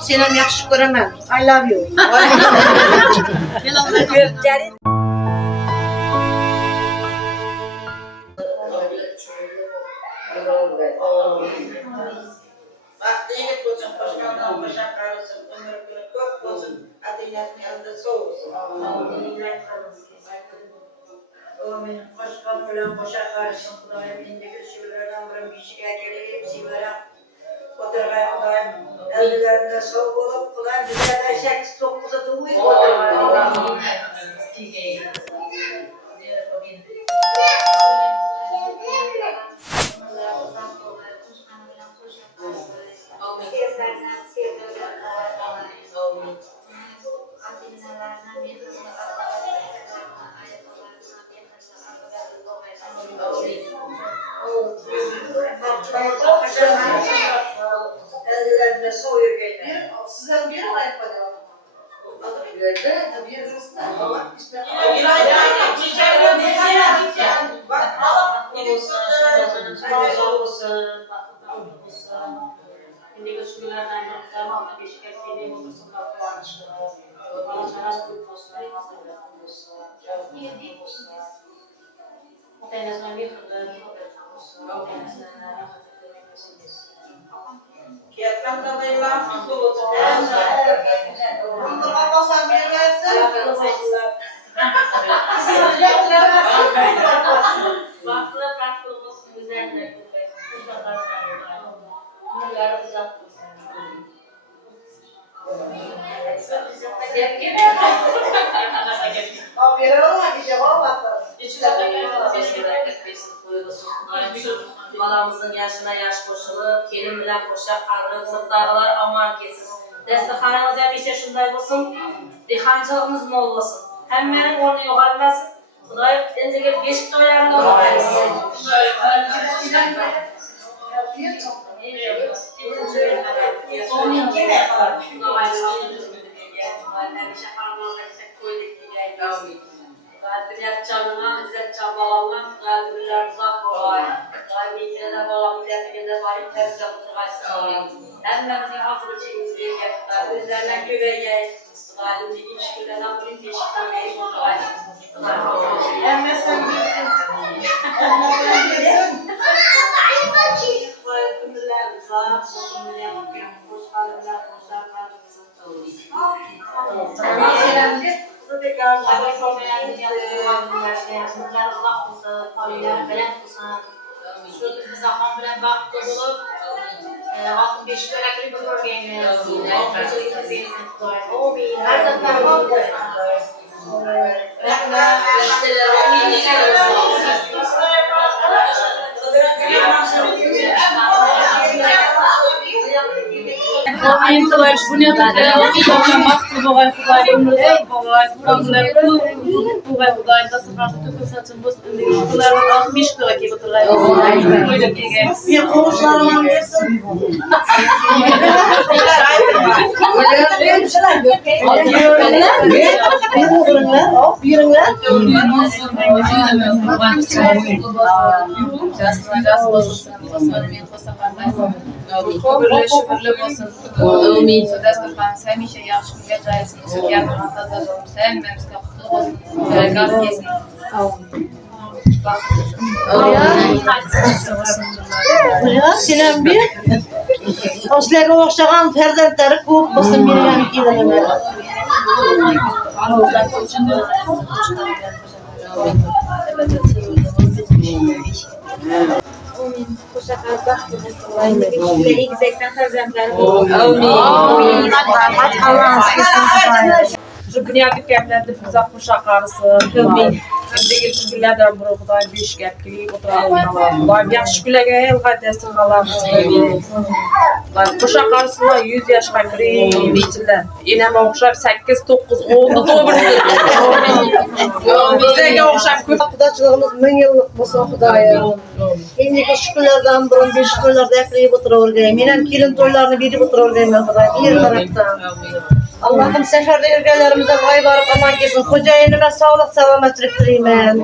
yok, senem yaxşı göremem. I love you. Vaktiyle koçum başkandan başa karısın, ömür günü çok olsun, adıyasını yanında soğusun. O benim başkan falan başa karısın, Kudayım indiki şiirlerden bir işe gelip şiirlere oturmaya odayım. Ellerinde soğuk olup Kudayım bize de şek çok uzatı uyuyor. Ellerinde soğuyor geliyor. Sizden bir ay yapalım. Adı bir gördü. Tabii yazısında. Bir ay bak Allah Şimdi göçmülerden yoklarım ama bir şey geldiğim olursa kalkmıştı. Alacağız bu postayı hazırlıyoruz. O denizden bir kırdı. O denizden Kiyatlam kadarıyla bu oturuyor. Bunu kapasan bilmezsin. Baktılar farklı olmasın güzel. Bunlar uzak mısın? Haberi olma ki cevap attı. Balamızın yaşına yaş koşulup, kelin bilen koşak kargı, zıplarlar aman kesin. Destekhanımız hep işte şunday olsun, dikhancılığımız mol olsun. Hem benim orada yoğalmasın. Kudayım denize beşik toylarında olmayız. Kadriyat canına, izzet çabalanlar, kadriler uzak kolay. Kadriyatine bağlı milletine bari tercih yapılmasın. Hemimizin aklı çekimizliğe geldi. Üzerine güveye, kadriyatı üç günden akılın beşikten beri kolay. Emmesen bilsin. Emmesen bilsin. Amin kılay şunya da çok maktul boğay kılay ömrüde boğay kılay boğay kılay da sıfırda tükür saçın bu kılay almış kılay ki kılay böyle ki Bir konuşlarından gelsin. Amin. Destekhan sen işe yaxşı geçeceksiniz. Yardım tazalım sen memske kutlu olsun. Bereket kesin. Ya senem bir. Oslega oxşagan farzandlari ko'p bo'lsin bergan kelinlar. Şu günyatik gaplarni bizak qo'sha qarisi, filming, degil filmlardan biri Xudoy besh gap kelib o'tiradi. Xudoy yaxshi kunlarga elg'a dasturxonlarimiz qo'ydi. Qo'sha qarisilar 100 yoshga kirib, enam o'xshab 8, 9, 10 to'g'ri. Bizga o'xshab ko'p Xudochiligimiz 1000 yillik bo'lsin Xudoyim. Endiki shukurlardan burun besh kunlarda yaqirib o'tiravergay. Men ham kelin to'ylarini berib o'tiravergayman Xudoyim. Yer tarafdan. Allah'ım seferde yürgenlerimize vay varıp aman kesin. Kocayenime sağlık selametlik dileymen.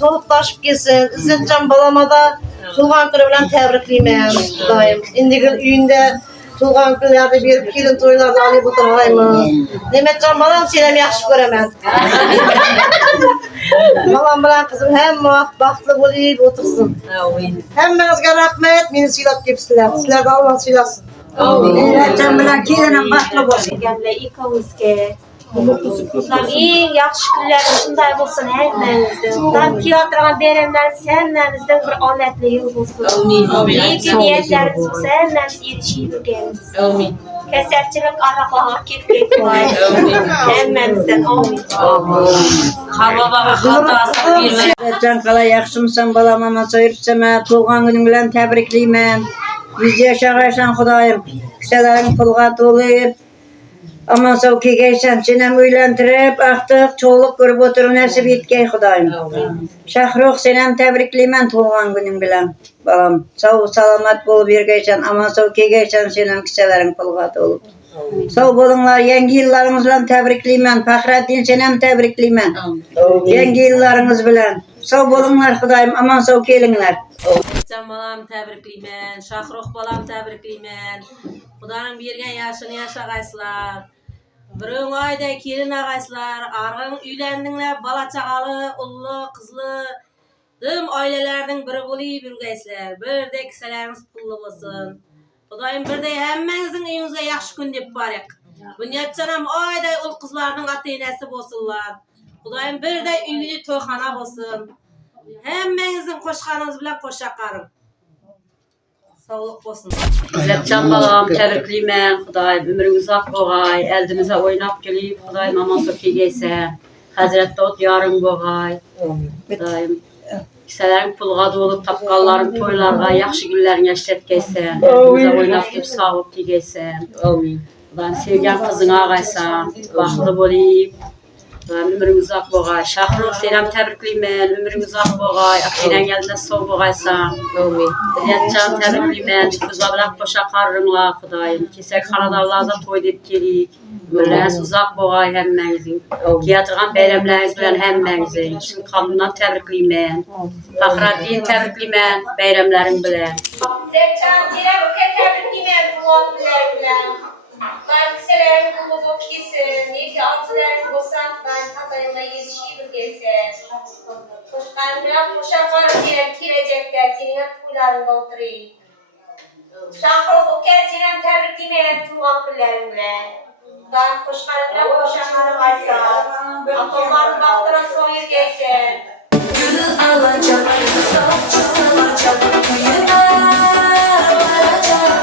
Tolup taşıp kesin. İzzetcan balama da Tulgan Kırı bilen tebrikliymen. Daim. İndigil üyünde Tuğan günlerde bir kilin toylarda alıp oturayım. Demetcan balam senem yaxşı göremez. Balam bilen kızım hem baktlı bulup otursun. Hemmezge rahmet, beni silap gibisiler. Sizler de Allah silasın. Demetcan bilen kelinim baktlı bolsun. Gemle ikavuzke. Lan eng yaxshi kunlar shunday bo'lsin hammangizda. Tam kelayotgan bayramlaringiz hammangizda bir omadli yil bo'lsin. Lekin niyatlarimiz bo'lsa hammamiz erishib yurganmiz. Kasalchilik araqaga kelib ketmay. Hammamizdan amin. Qarbabaga xatası bir Demetcan qalay yaxshimisan balam ama soyursama tuğan günün bilen tebrikliymen. 100 yaşa qaysan Xudoyim. Kiselerin pulga to'lib aman sağ kelgeysen senem uylantirip aktık çoğuluk görüp oturup nasip etkey Xudoyim. Şahruh senem tebrikliymen tuğan günün bilen balam. Sağ salamat bolup yurgeysen aman sağ kelgeysen senem kiselerin pulga to'lib. Sağ bolunlar, yangi yıllarınız bilen tebrikliymen. Fahrettin senem tebrikliymen. Yangi yıllarınız bilen. Sağ bolunlar Xudoyim, aman sağ kelinler. Can balam tebrikliymen, Şahruh balam tebrikliymen. Xudanın bergen yaşını yaşagaysılar. Birin ayda kelin ağaysılar, argın üylendinler, bala çağalı, ullu, kızlı. Dım ailelerden biri bulup yurgaysılar. Bir de kiseleriniz pullu bolsun. Xudoyim birde hemmenizin uyunuza yaxşı gün dep barak. Bunyatcanam ayday ul kızlarning ata-enasi bolsunlar. Xudoyim birde üylü to'yxona bolsun. Hemmenizin qo'shganingiz bilan qo'shaqarim. Sağlık olsun. İzzetcan balam, tebrikliymen. Xudoyim ömrüň uzak bolgay, eldimize oynap gelip, Xudoyim aman sökey geysen. Hazretde ot yarın bolgay. Xudoyim kiselerin pulga dolup tapqanlaryň toylarga yaxşı günlerini yaşatkeysen. Eldimize oynap gelip sağlık geysen. Amin. Xudoyim sevgen kızıňa gaysan, baxtly bolip. Ömrüň uzak bolgay. Şahruh senem tebrikliymen. Ömrüň uzak bolgay. Akşeýän geldiňde sog bolgaysan. Amin. Diýetjan tebrikliymen. Kızla bilen koşa qarryňlar Xudoyim. Kesek xanadallarda toy dep gelik. Ömrüňiz uzak bolgay hemmeňiziň. Giýatirgan bayramlaryňyz bilen hemmeňiziň. Şu kanundan tebrikliymen. Fahrettin tebrikliymen bayramlaryň bilen. Zercan sira öke tebrikliymen tuğan günlerim bilen. Ben kiselerin kulu kesin, neyki altıların bosan ben tatayımda yetişip gelsen. Koşkan bilen koşaklar senin kirecekler, senin tuylarında oturayım. Şahruh öke senin tebrikliymen tuğan günlerim bilen. Ben koşkan bilen koşakları varsa, atomların baktıran soyur gelsen. Gül alacak, sokçu salacak, kuyuna varacak.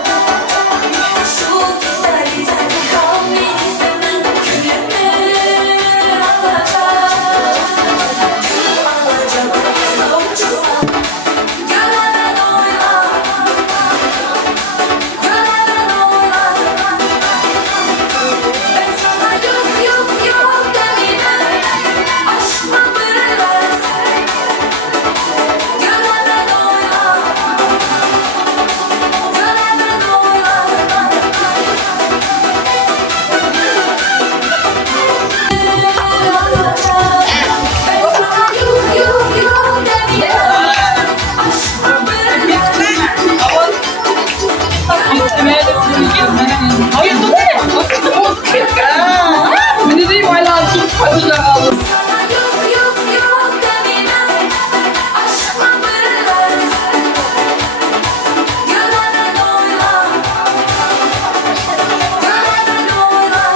Şu gitarist kavmini seven külümü alacak. Gül alacak, sokçu salacak, göreven oylar. Göreven oylar. Ben sana yok yok yok deminem, aşkma bırılar. Göreven oylar. Göreven oylar. Ben sana yok yok yok deminem, aşkma bırılar. Sana yok yok yok deminem, aşkma bırılar. Göreven oylar. Göreven oylar.